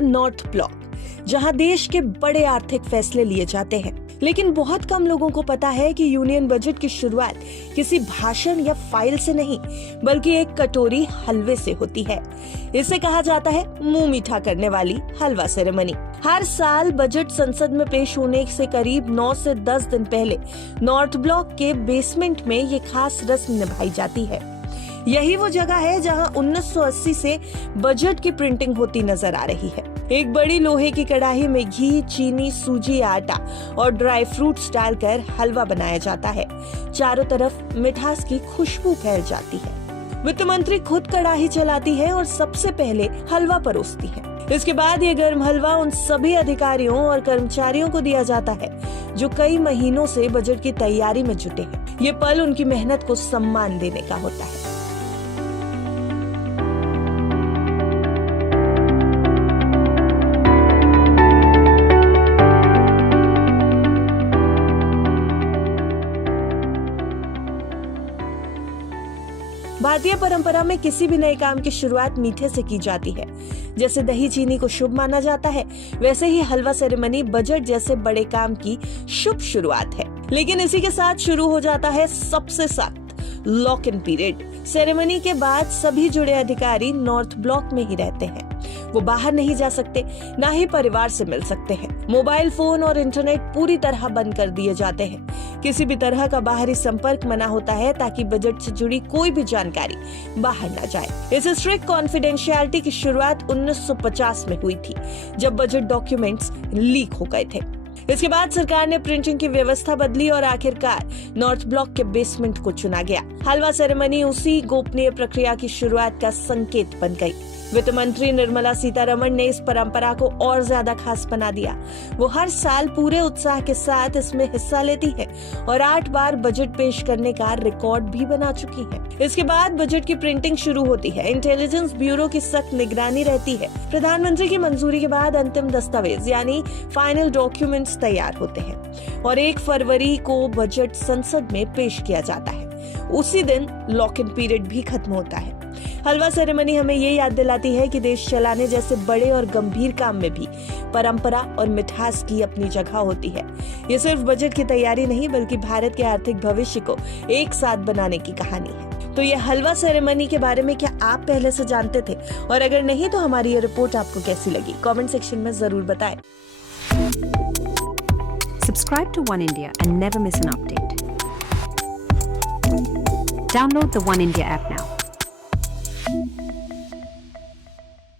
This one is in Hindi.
नॉर्थ ब्लॉक, जहां देश के बड़े आर्थिक फैसले लिए जाते हैं। लेकिन बहुत कम लोगों को पता है कि यूनियन बजट की शुरुआत किसी भाषण या फाइल से नहीं, बल्कि एक कटोरी हलवे से होती है। इसे कहा जाता है मुंह मीठा करने वाली हलवा सेरेमनी। हर साल बजट संसद में पेश होने से करीब 9 से 10 दिन पहले नॉर्थ ब्लॉक के बेसमेंट में ये खास रस्म निभाई जाती है। यही वो जगह है जहां 1980 से बजट की प्रिंटिंग होती नजर आ रही है। एक बड़ी लोहे की कढ़ाई में घी, चीनी, सूजी, आटा और ड्राई फ्रूट्स डालकर हलवा बनाया जाता है। चारों तरफ मिठास की खुशबू फैल जाती है। वित्त मंत्री खुद कढ़ाई चलाती है और सबसे पहले हलवा परोसती है। इसके बाद ये गर्म हलवा उन सभी अधिकारियों और कर्मचारियों को दिया जाता है जो कई महीनों से बजट की तैयारी में जुटे हैं। ये पल उनकी मेहनत को सम्मान देने का होता है। भारतीय परंपरा में किसी भी नए काम की शुरुआत मीठे से की जाती है। जैसे दही चीनी को शुभ माना जाता है, वैसे ही हलवा सेरेमनी बजट जैसे बड़े काम की शुभ शुरुआत है। लेकिन इसी के साथ शुरू हो जाता है सबसे सख्त लॉक इन पीरियड। सेरेमनी के बाद सभी जुड़े अधिकारी नॉर्थ ब्लॉक में ही रहते हैं। वो बाहर नहीं जा सकते, ना ही परिवार से मिल सकते हैं। मोबाइल फोन और इंटरनेट पूरी तरह बंद कर दिए जाते हैं। किसी भी तरह का बाहरी संपर्क मना होता है ताकि बजट से जुड़ी कोई भी जानकारी बाहर ना जाए। इस स्ट्रिक्ट कॉन्फिडेंशियलिटी की शुरुआत 1950 में हुई थी, जब बजट डॉक्यूमेंट्स लीक हो गए थे। इसके बाद सरकार ने प्रिंटिंग की व्यवस्था बदली और आखिरकार नॉर्थ ब्लॉक के बेसमेंट को चुना गया। हलवा सेरेमनी उसी गोपनीय प्रक्रिया की शुरुआत का संकेत बन गई। वित्त मंत्री निर्मला सीतारमण ने इस परंपरा को और ज्यादा खास बना दिया। वो हर साल पूरे उत्साह के साथ इसमें हिस्सा लेती है और 8 बार बजट पेश करने का रिकॉर्ड भी बना चुकी है। इसके बाद बजट की प्रिंटिंग शुरू होती है। इंटेलिजेंस ब्यूरो की सख्त निगरानी रहती है। प्रधानमंत्री की मंजूरी के बाद अंतिम दस्तावेज यानी फाइनल डॉक्यूमेंट्स तैयार होते हैं और 1 फरवरी को बजट संसद में पेश किया जाता है। उसी दिन लॉक इन पीरियड भी खत्म होता है। हलवा सेरेमनी हमें ये याद दिलाती है कि देश चलाने जैसे बड़े और गंभीर काम में भी परंपरा और मिठास की अपनी जगह होती है। ये सिर्फ बजट की तैयारी नहीं, बल्कि भारत के आर्थिक भविष्य को एक साथ बनाने की कहानी है। तो ये हलवा सेरेमनी के बारे में क्या आप पहले से जानते थे? और अगर नहीं तो हमारी ये रिपोर्ट आपको कैसी लगी? कमेंट सेक्शन में जरूर बताएं। Subscribe to One India and never miss an update. Download the One India app now.